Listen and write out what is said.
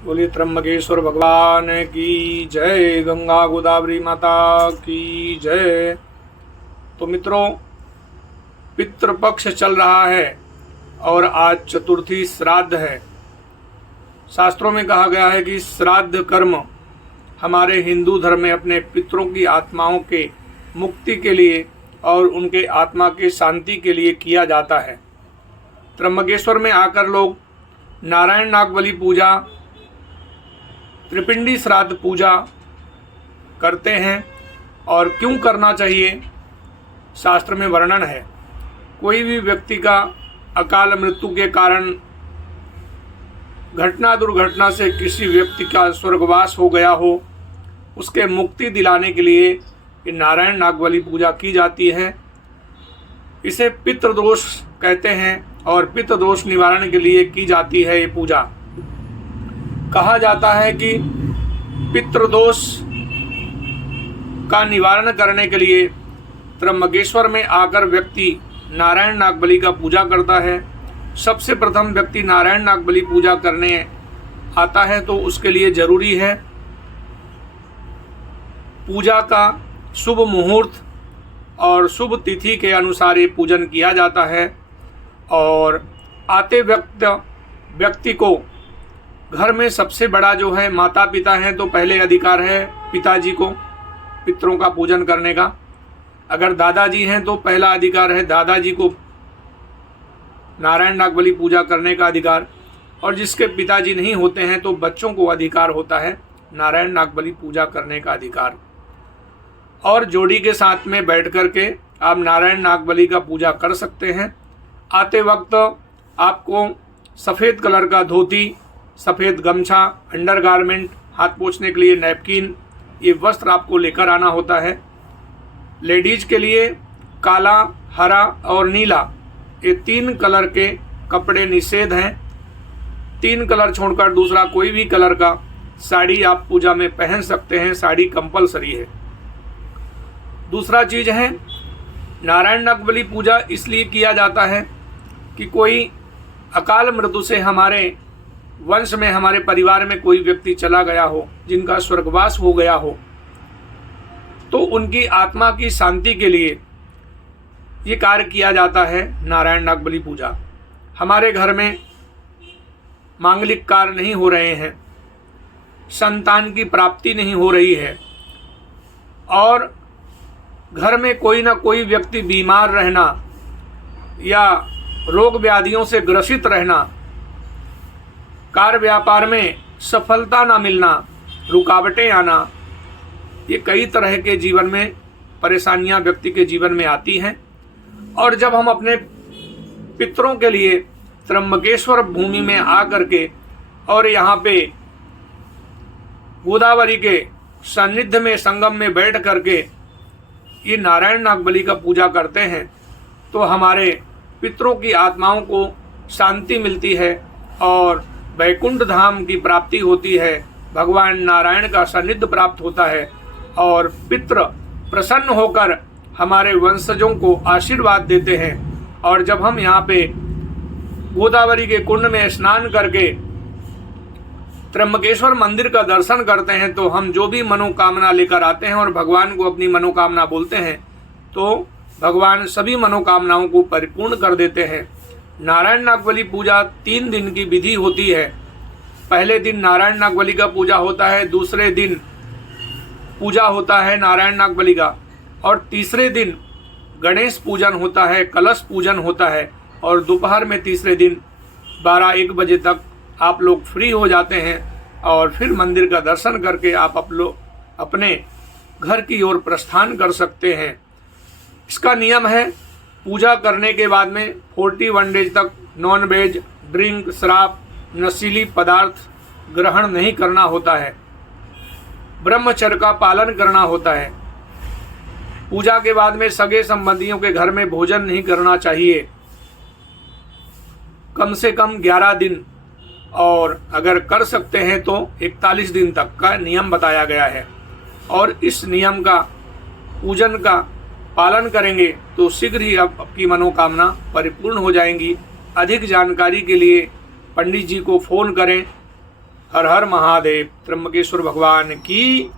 बोलिए त्र्यंबकेश्वर भगवान की जय, गंगा गोदावरी माता की जय। तो मित्रों, पितृपक्ष चल रहा है और आज चतुर्थी श्राद्ध है। शास्त्रों में कहा गया है कि श्राद्ध कर्म हमारे हिंदू धर्म में अपने पितरों की आत्माओं के मुक्ति के लिए और उनके आत्मा के शांति के लिए किया जाता है। त्र्यंबकेश्वर में आकर लोग नारायण नागबली पूजा, त्रिपिंडी श्राद्ध पूजा करते हैं। और क्यों करना चाहिए, शास्त्र में वर्णन है। कोई भी व्यक्ति का अकाल मृत्यु के कारण घटना दुर्घटना से किसी व्यक्ति का स्वर्गवास हो गया हो, उसके मुक्ति दिलाने के लिए ये नारायण नागबली पूजा की जाती है। इसे पितृदोष कहते हैं और पितृदोष निवारण के लिए की जाती है ये पूजा। कहा जाता है कि पितृदोष का निवारण करने के लिए त्र्यंबकेश्वर में आकर व्यक्ति नारायण नागबली का पूजा करता है। सबसे प्रथम व्यक्ति नारायण नागबली पूजा करने आता है तो उसके लिए जरूरी है पूजा का शुभ मुहूर्त और शुभ तिथि के अनुसार ये पूजन किया जाता है। और आते व्यक्ति को घर में सबसे बड़ा जो है माता पिता हैं, तो पहले अधिकार है पिताजी को पितरों का पूजन करने का। अगर दादाजी हैं तो पहला अधिकार है दादाजी को नारायण नागबली पूजा करने का अधिकार। और जिसके पिताजी नहीं होते हैं तो बच्चों को अधिकार होता है नारायण नागबली पूजा करने का अधिकार। और जोड़ी के साथ में बैठ कर के आप नारायण नागबली का पूजा कर सकते हैं। आते वक्त आपको सफ़ेद कलर का धोती, सफ़ेद गमछा, अंडरगारमेंट, हाथ पोंछने के लिए नैपकिन, ये वस्त्र आपको लेकर आना होता है। लेडीज के लिए काला, हरा और नीला, ये 3 कलर के कपड़े निषेध हैं। 3 कलर छोड़कर दूसरा कोई भी कलर का साड़ी आप पूजा में पहन सकते हैं। साड़ी कंपलसरी है। दूसरा चीज है, नारायण नागबली पूजा इसलिए किया जाता है कि कोई अकाल मृत्यु से हमारे वंश में, हमारे परिवार में कोई व्यक्ति चला गया हो, जिनका स्वर्गवास हो गया हो, तो उनकी आत्मा की शांति के लिए ये कार्य किया जाता है नारायण नागबली पूजा। हमारे घर में मांगलिक कार्य नहीं हो रहे हैं, संतान की प्राप्ति नहीं हो रही है और घर में कोई ना कोई व्यक्ति बीमार रहना या रोग व्याधियों से ग्रसित रहना, कार्य व्यापार में सफलता ना मिलना, रुकावटें आना, ये कई तरह के जीवन में परेशानियां व्यक्ति के जीवन में आती हैं। और जब हम अपने पितरों के लिए त्र्यंबकेश्वर भूमि में आ करके और यहाँ पे गोदावरी के सानिध्य में, संगम में बैठ करके ये नारायण नागबली का पूजा करते हैं तो हमारे पितरों की आत्माओं को शांति मिलती है और वैकुंठ धाम की प्राप्ति होती है। भगवान नारायण का सानिध्य प्राप्त होता है और पितृ प्रसन्न होकर हमारे वंशजों को आशीर्वाद देते हैं। और जब हम यहाँ पे गोदावरी के कुंड में स्नान करके त्र्यंबकेश्वर मंदिर का दर्शन करते हैं तो हम जो भी मनोकामना लेकर आते हैं और भगवान को अपनी मनोकामना बोलते हैं तो भगवान सभी मनोकामनाओं को परिपूर्ण कर देते हैं। नारायण नागबली पूजा 3 दिन की विधि होती है। पहले दिन नारायण नागबली का पूजा होता है, दूसरे दिन पूजा होता है नारायण नागबली का, और तीसरे दिन गणेश पूजन होता है, कलश पूजन होता है। और दोपहर में तीसरे दिन 12-1 बजे तक आप लोग फ्री हो जाते हैं और फिर मंदिर का दर्शन करके आप अपने घर की ओर प्रस्थान कर सकते हैं। इसका नियम है, पूजा करने के बाद में 41 डेज तक नॉन वेज, ड्रिंक, शराब, नशीली पदार्थ ग्रहण नहीं करना होता है। ब्रह्मचर्य का पालन करना होता है। पूजा के बाद में सगे संबंधियों के घर में भोजन नहीं करना चाहिए, कम से कम 11 दिन, और अगर कर सकते हैं तो 41 दिन तक का नियम बताया गया है। और इस नियम का पूजन का पालन करेंगे तो शीघ्र ही आपकी मनोकामना परिपूर्ण हो जाएंगी। अधिक जानकारी के लिए पंडित जी को फ़ोन करें हर हर महादेव। त्र्यंबकेश्वर भगवान की